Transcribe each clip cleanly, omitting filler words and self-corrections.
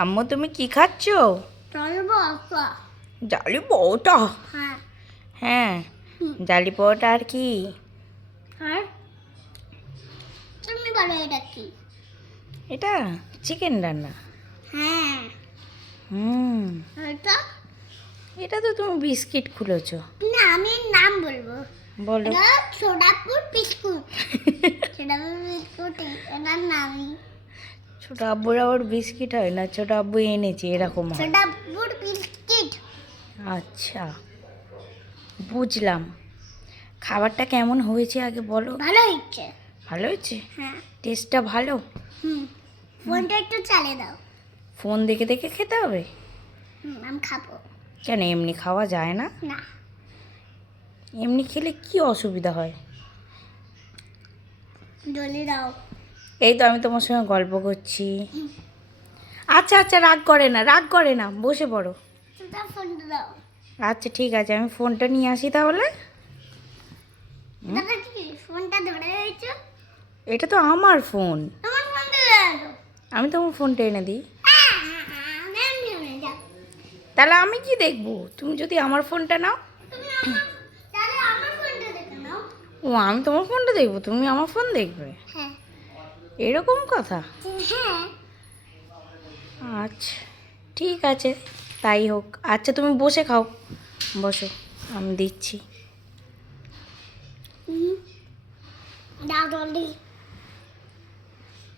আম্মু তুমি কি খাচ্ছ? জালি পরোটা। হ্যাঁ, জালি পরোটা আর কি? তুমি বলো এটা কি? এটা চিকেন রান্না। হ্যাঁ, হুম, এটা এটা তো তুমি বিস্কিট খুলেছো। না, আমি এর নাম বলবো। বলো। এটা সোনাপুর বিস্কুট। সোনাপুর বিস্কুট এটার নামই ছোট আব্বুর আবার বিস্কিট হয় না, ছোট আব্বু এনেছে এরকম হয়। সোনাপুর বিস্কিট। আচ্ছা, বুঝলাম। খাবারটা কেমন হয়েছে আগে বলো। ভালো হচ্ছে। ভালো হয়েছে? হ্যাঁ। টেস্টটা ভালো? ফোনটা একটু চালিয়ে দাও। ফোন দেখে দেখে খেতে হবে? আমি খাবো। কেন, এমনি খাওয়া যায় না? না, এমনি খেলে কি অসুবিধা হয়? জলদি দাও। এই তো আমি তোমার সঙ্গে গল্প করছি। আচ্ছা আচ্ছা, রাগ করে না, রাগ করে না, বসে পড়ো। তুমি ফোনটা দাও। আচ্ছা ঠিক আছে, আমি ফোনটা নিয়ে আসি তাহলে। দাদা কি ফোনটা ধরে রয়েছে? এটা তো আমার ফোন, তোমার ফোনটা দাও। আমি তোমার ফোনটা এনে দিই। যাও। তাহলে আমি কি দেখবো? তুমি যদি আমার ফোনটা নাও। তাহলে আমার ফোনটা দেখে নাও। ও, আমি তোমার ফোনটা দেখবো, তুমি আমার ফোন দেখবে? হ্যাঁ। এরকম কথা? হ্যাঁ। আচ্ছা ঠিক আছে, তাই হোক। আচ্ছা তুমি বসে খাও, বসো, আমি দিচ্ছি। দাও জলদি।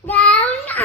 দাও না।